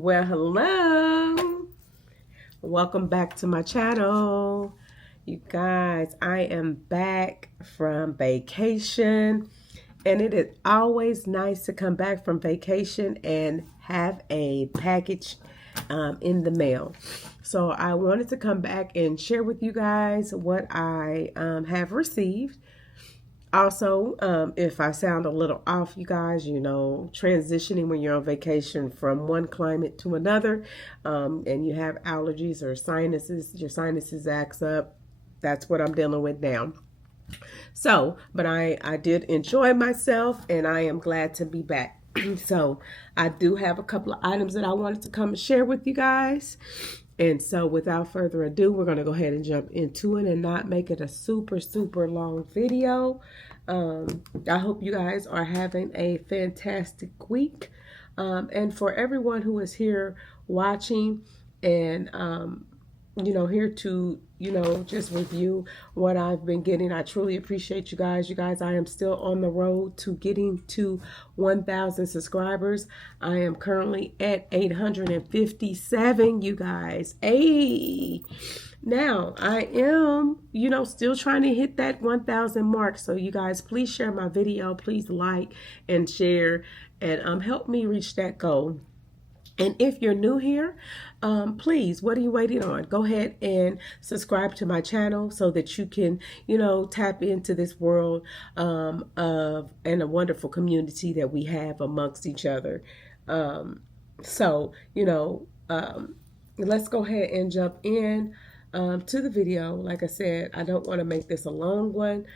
Well, hello. Welcome back to my channel. You guys, I am back from vacation, and it is always nice to come back from vacation and have a package in the mail. So I wanted to come back and share with you guys what I have received. Also, if I sound a little off, you guys, transitioning when you're on vacation from one climate to another, and you have allergies or sinuses, your sinuses acts up. That's what I'm dealing with now. So, but I did enjoy myself, and I am glad to be back. So, I do have a couple of items that I wanted to come and share with you guys. And so without further ado, we're going to go ahead and jump into it and not make it a super long video. I hope you guys are having a fantastic week. And for everyone who is here watching and, here to, just review what I've been getting. I truly appreciate you guys. You guys, I am still on the road to getting to 1,000 subscribers. I am currently at 857, you guys. Hey, now I am, still trying to hit that 1,000 mark. So you guys, please share my video. Please like and share and help me reach that goal. And if you're new here, please, what are you waiting on? Go ahead and subscribe to my channel so that you can, tap into this world and a wonderful community that we have amongst each other. Let's go ahead and jump in to the video. Like I said, I don't want to make this a long one.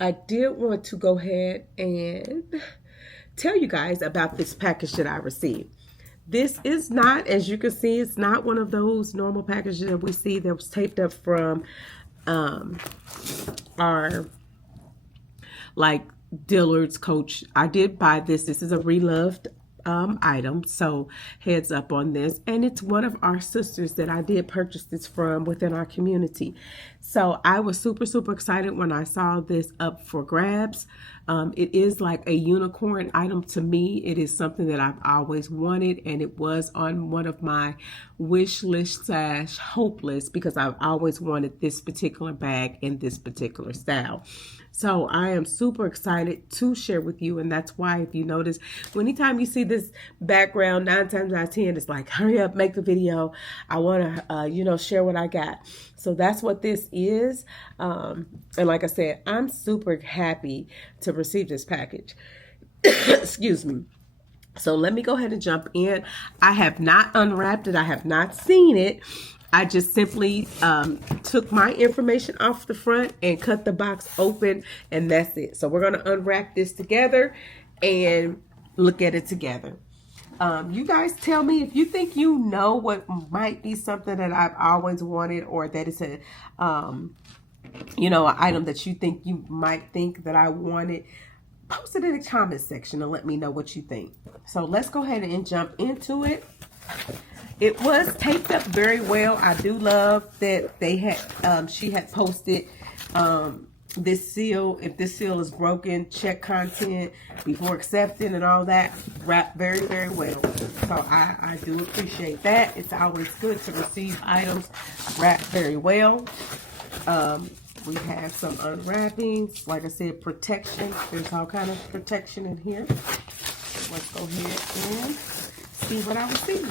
I did want to go ahead and tell you guys about this package that I received. This is not, as you can see, it's not one of those normal packages that we see that was taped up from our Dillard's, Coach. I did buy this. This is a Reloved item, so heads up on this. And it's one of our sisters that I did purchase this from within our community. So I was super excited when I saw this up for grabs. It is like a unicorn item to me. It is something that I've always wanted, and it was on one of my wish list / hope list because I've always wanted this particular bag in this particular style. So I am super excited to share with you, and that's why, if you notice, anytime you see this background, 9 times out of 10, it's like, hurry up, make the video. I want to, share what I got. So that's what this is. And like I said, I'm super happy to receive this package. Excuse me. So let me go ahead and jump in. I have not unwrapped it. I have not seen it. I just simply took my information off the front and cut the box open, and that's it. So we're going to unwrap this together and look at it together. You guys tell me if you think you know what might be something that I've always wanted, or that it's a, an item that you think you might think that I wanted. Post it in the comment section and let me know what you think. So let's go ahead and jump into it. It was taped up very well. I do love that they had, she had posted this seal. If this seal is broken, check content before accepting and all that. Wrapped very well. So I do appreciate that. It's always good to receive items wrapped very well. We have some unwrappings. Like I said, protection. There's all kind of protection in here. Let's go ahead and see what I received.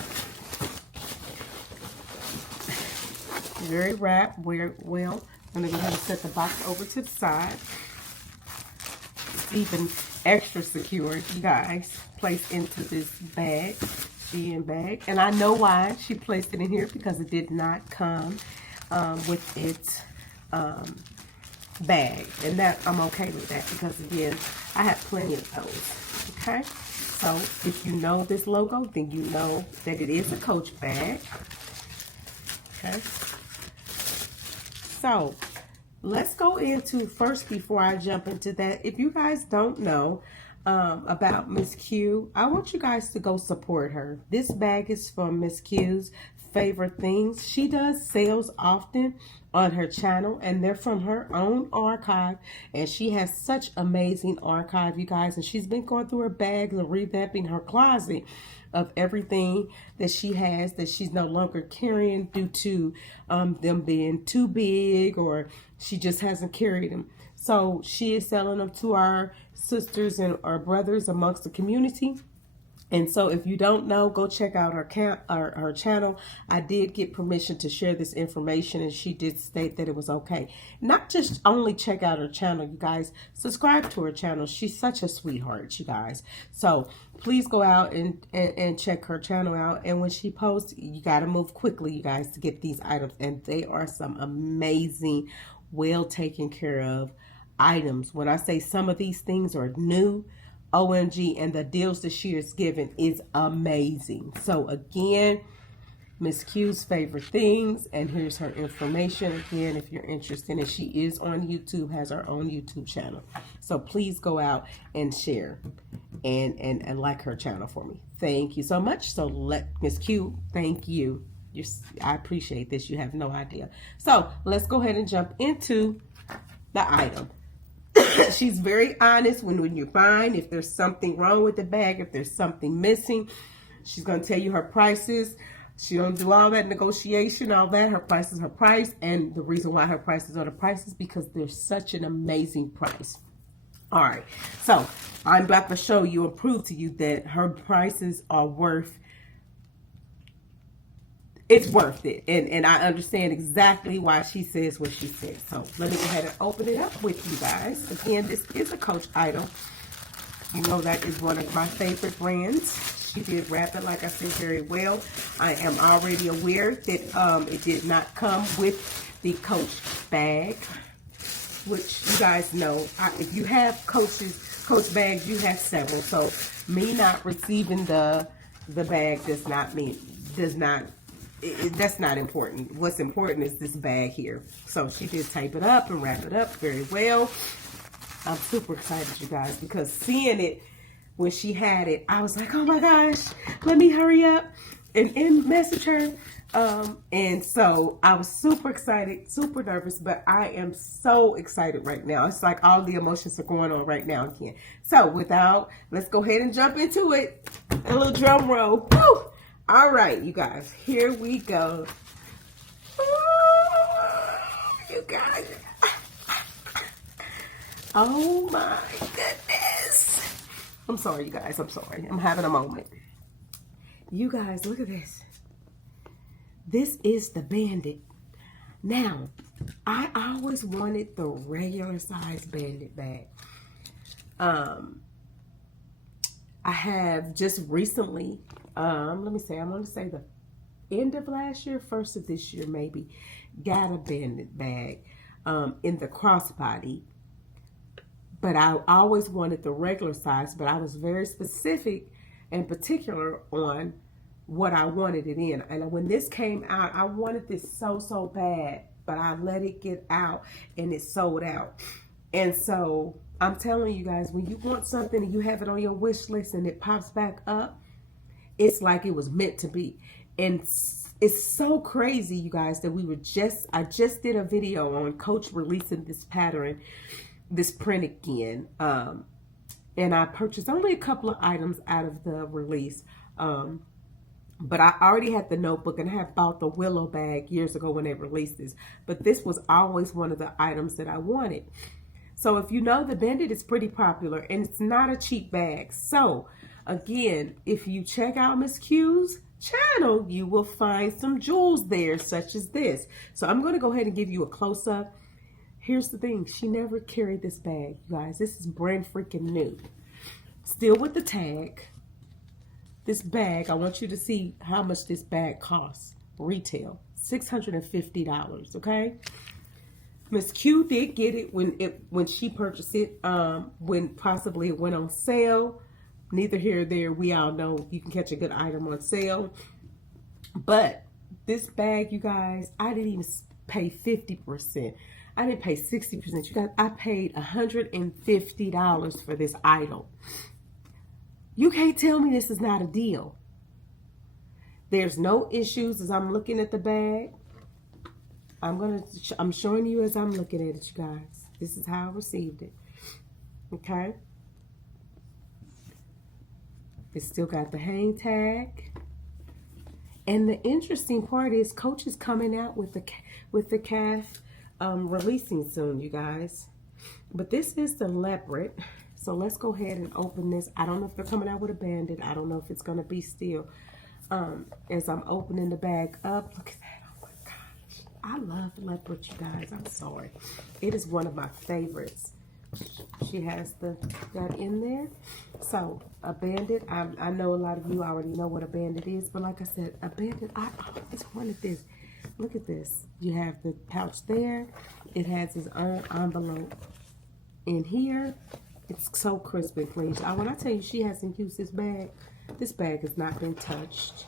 Very wrapped, very well. I'm going to go ahead and set the box over to the side. It's even extra secure, you guys. Placed into this bag, Shein bag. And I know why she placed it in here, because it did not come with its bag. And that, I'm okay with that, because again, I have plenty of those. Okay? So if you know this logo, then you know that it is a Coach bag. Okay? So let's go into first, before I jump into that. If you guys don't know about Miss Q, I want you guys to go support her. This bag is from Miss Q's Favorite Things. She does sales often on her channel, and they're from her own archive, and she has such amazing archive, you guys, and she's been going through her bags and revamping her closet of everything that she has that she's no longer carrying due to them being too big, or she just hasn't carried them. So she is selling them to our sisters and our brothers amongst the community. And so if you don't know, go check out her channel. I did get permission to share this information, and she did state that it was okay. Not just only check out her channel, you guys, subscribe to her channel. She's such a sweetheart, you guys. So please go out and check her channel out. And when she posts, you got to move quickly, you guys, to get these items. And they are some amazing, well taken care of items. When I say some of these things are new, OMG, and the deals that she is giving is amazing. So again, Miss Q's Favorite Things, and here's her information again if you're interested. And she is on YouTube, has her own YouTube channel. So please go out and share and like her channel for me. Thank you so much. So let Miss Q, thank you. I appreciate this. You have no idea. So let's go ahead and jump into the item. She's very honest when you find if there's something wrong with the bag, if there's something missing. She's going to tell you her prices. She don't do all that negotiation, all that. Her price is her price. And the reason why her prices are the price is because they're such an amazing price. All right. So I'm about to show you and prove to you that her prices are worth it's worth it. And I understand exactly why she says what she says. So let me go ahead and open it up with you guys. Again, this is a Coach item. You know that is one of my favorite brands. She did wrap it, like I said, very well. I am already aware that it did not come with the Coach bag, which you guys know. If you have Coach bags, you have several. So me not receiving the bag that's not important. What's important is this bag here. So she did tape it up and wrap it up very well. I'm super excited, you guys, because seeing it when she had it, I was like, oh my gosh, let me hurry up and message her. And so I was super excited, super nervous, but I am so excited right now. It's like all the emotions are going on right now again. So let's go ahead and jump into it. A little drum roll. Woo! All right, you guys, here we go. Oh, you guys. Oh my goodness. I'm sorry, you guys. I'm sorry. I'm having a moment. You guys, look at this. This is the Bandit. Now, I always wanted the regular size Bandit bag. I have just recently, I want to say the end of last year, first of this year maybe, got a Bandit bag in the crossbody. But I always wanted the regular size, but I was very specific and particular on what I wanted it in. And when this came out, I wanted this so bad, but I let it get out and it sold out. And so I'm telling you guys, when you want something and you have it on your wish list and it pops back up, it's like it was meant to be. And it's so crazy, you guys, that I just did a video on Coach releasing this pattern, this print again. And I purchased only a couple of items out of the release. But I already had the notebook and I had bought the Willow bag years ago when they released this. But this was always one of the items that I wanted. So if you know, the Bandit is pretty popular and it's not a cheap bag. So again, if you check out Miss Q's channel, you will find some jewels there such as this. So I'm going to go ahead and give you a close-up. Here's the thing. She never carried this bag, you guys. This is brand freaking new. Still with the tag. This bag, I want you to see how much this bag costs. Retail, $650, okay? Miss Q did get it when she purchased it, when possibly it went on sale. Neither here or there. We all know you can catch a good item on sale. But this bag, you guys, I didn't even pay 50%. I didn't pay 60%. You guys, I paid $150 for this item. You can't tell me this is not a deal. There's no issues as I'm looking at the bag. I'm showing you as I'm looking at it, you guys. This is how I received it. Okay. It's still got the hang tag. And the interesting part is Coach is coming out with the calf releasing soon, you guys. But this is the Leopard. So let's go ahead and open this. I don't know if they're coming out with a Bandit. I don't know if it's going to be still. As I'm opening the bag up, look at that. Oh my gosh. I love Leopard, you guys. I'm sorry. It is one of my favorites. She has that in there. So a Bandit, I know a lot of you already know what a Bandit is, but like I said, a Bandit, I always wanted this. Look at this. You have the pouch there. It has its own envelope in here. It's so crisp and clean. When I tell you she hasn't used this bag has not been touched.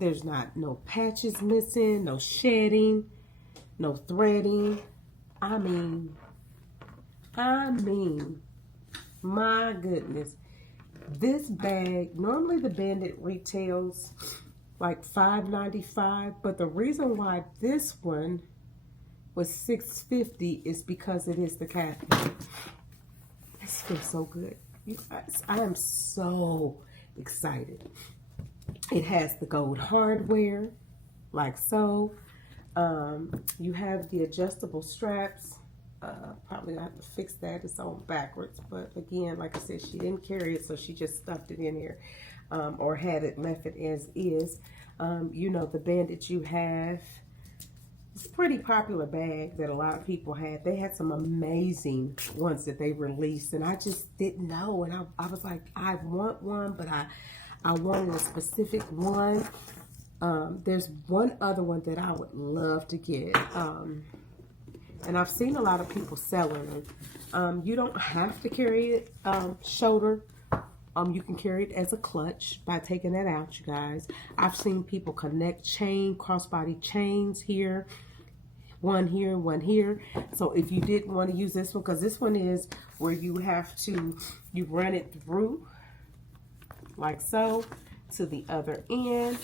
There's no patches missing, no shedding, no threading. I mean, my goodness. This bag, normally the Bandit retails like $5.95, but the reason why this one was $6.50 is because it is the calf bag. This feels so good. You guys, I am so excited. It has the gold hardware, like so. You have the adjustable straps. Probably have to fix that. It's on backwards, but again, like I said, she didn't carry it, so she just stuffed it in here, or had it left it as is. You know, the Bandit you have, it's a pretty popular bag that a lot of people had. They had some amazing ones that they released, and I just didn't know, and I was like, I want one, but I wanted a specific one. There's one other one that I would love to get. And I've seen a lot of people selling them. You don't have to carry it shoulder. You can carry it as a clutch by taking that out, you guys. I've seen people connect crossbody chains here. One here, one here. So if you didn't want to use this one, because this one is where you run it through like so to the other end.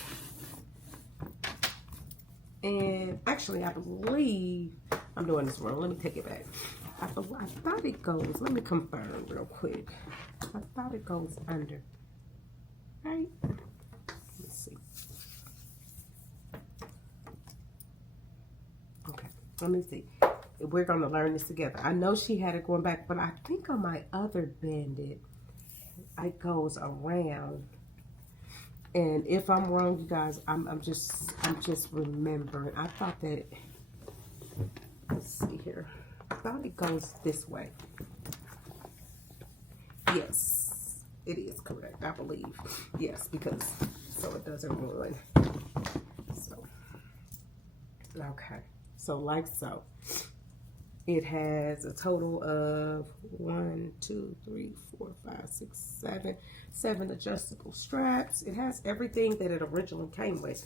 And actually, I believe I'm doing this wrong. Let me take it back. I thought it goes, let me confirm real quick. I thought it goes under. Right? Let's see. Okay, let me see. We're going to learn this together. I know she had it going back, but I think on my other Bandit, it goes around. And if I'm wrong, you guys, I'm just remembering. I thought that, let's see here. I thought it goes this way. Yes, it is correct, I believe. Yes, because, so it doesn't ruin. So, okay. So like so. It has a total of 1, 2, 3, 4, 5, 6, 7 adjustable straps. It has everything that it originally came with.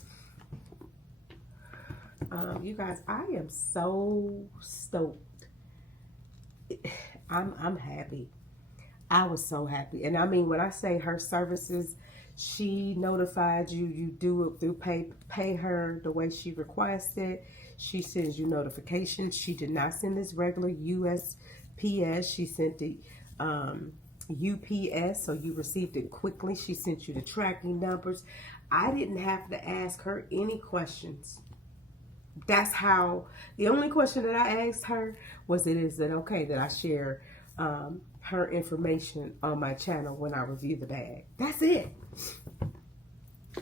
You guys, I am so stoked. I'm happy. I was so happy. And I mean, when I say her services, she notified you. You do it through pay her the way she requested. She sends you notifications. She did not send this regular USPS. She sent the UPS, so you received it quickly. She sent you the tracking numbers. I didn't have to ask her any questions. That's how, the only question that I asked her was, is it okay that I share her information on my channel when I review the bag? That's it.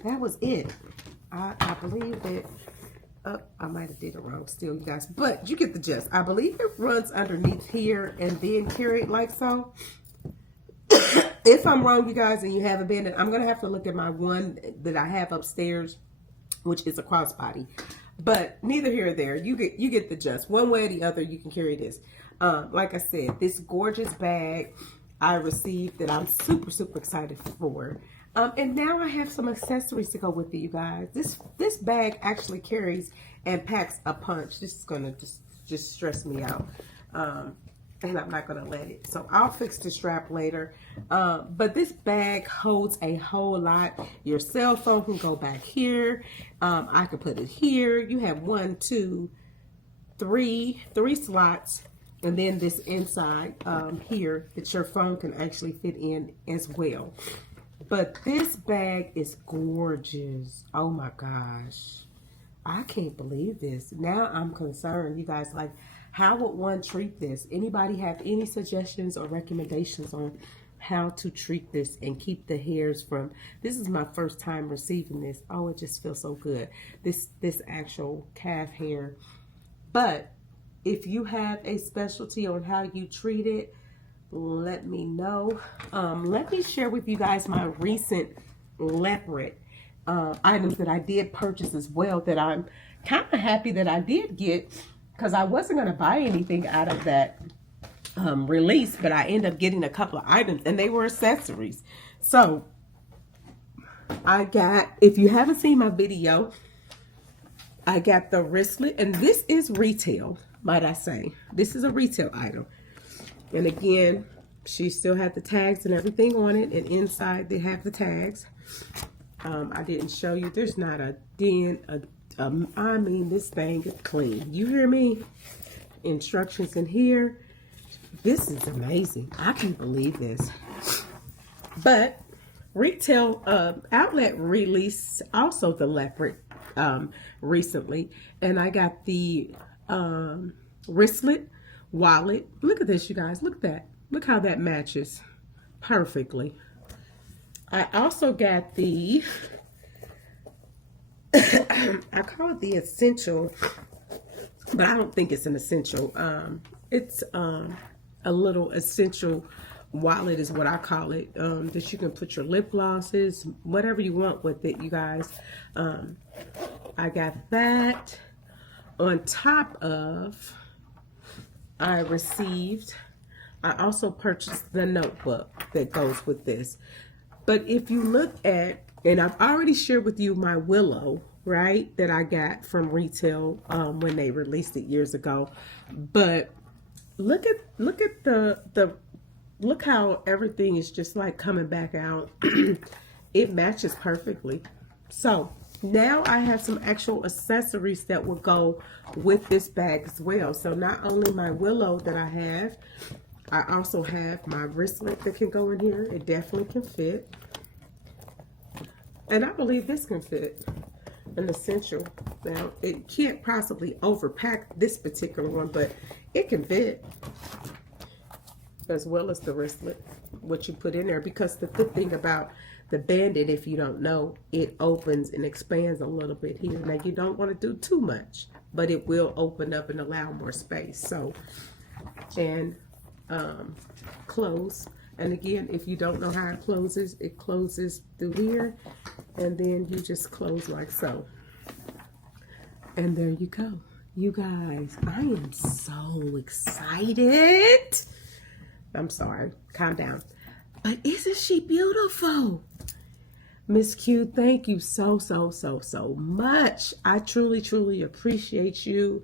That was it. I believe that, I might have did it wrong still, you guys, but you get the gist. I believe it runs underneath here and then carried like so. If I'm wrong, you guys, and you have a Bandit, I'm going to have to look at my one that I have upstairs, which is a crossbody. But neither here or there. You get the gist. One way or the other, you can carry this. Like I said, this gorgeous bag I received that I'm super, super excited for. And now I have some accessories to go with it, you guys. This bag actually carries and packs a punch. This is going to just stress me out. and I'm not gonna let it. So I'll fix the strap later. But this bag holds a whole lot. Your cell phone can go back here. I can put it here. You have 1, 2, 3 slots, and then this inside here that your phone can actually fit in as well. But this bag is gorgeous. Oh my gosh. I can't believe this. Now I'm concerned, you guys. Like, how would one treat this? Anybody have any suggestions or recommendations on how to treat this and keep the hairs from? This is my first time receiving this. Oh, it just feels so good. This actual calf hair. But if you have a specialty on how you treat it, let me know. Let me share with you guys my recent Leopard items that I did purchase as well, that I'm kind of happy that I did get, because I wasn't going to buy anything out of that release, but I ended up getting a couple of items, and they were accessories. So I got, if you haven't seen my video, I got the wristlet, and this is retail, might I say. This is a retail item. And again, she still had the tags and everything on it, and inside they have the tags. I didn't show you. There's not a dent. I mean, this thing is clean. You hear me? Instructions in here. This is amazing. I can't believe this. But retail outlet released also the Leopard recently, and I got the wristlet wallet. Look at this, you guys. Look at that. Look how that matches perfectly. I also got the I call it the essential, but I don't think it's an essential. It's a little essential wallet is what I call it, that you can put your lip glosses, whatever you want with it, you guys. I got that. On top of, I also purchased the notebook that goes with this. But if you look at, and I've already shared with you my Willow, right, that I got from retail when they released it years ago. But look at look how everything is just like coming back out. It matches perfectly. So now I have some actual accessories that will go with this bag as well. So not only my Willow that I have, I also have my wristlet that can go in here. It definitely can fit. And I believe this can fit. An essential. Now, it can't possibly overpack this particular one, but it can fit. As well as the wristlet, what you put in there. Because the good thing about the Bandit, if you don't know, it opens and expands a little bit here. Now, you don't want to do too much, but it will open up and allow more space. So, and close. And again, if you don't know how it closes through here, and then you just close like so. And there you go. You guys, I am so excited. I'm sorry, calm down. But isn't she beautiful? Miss Q, thank you so much. I truly appreciate you.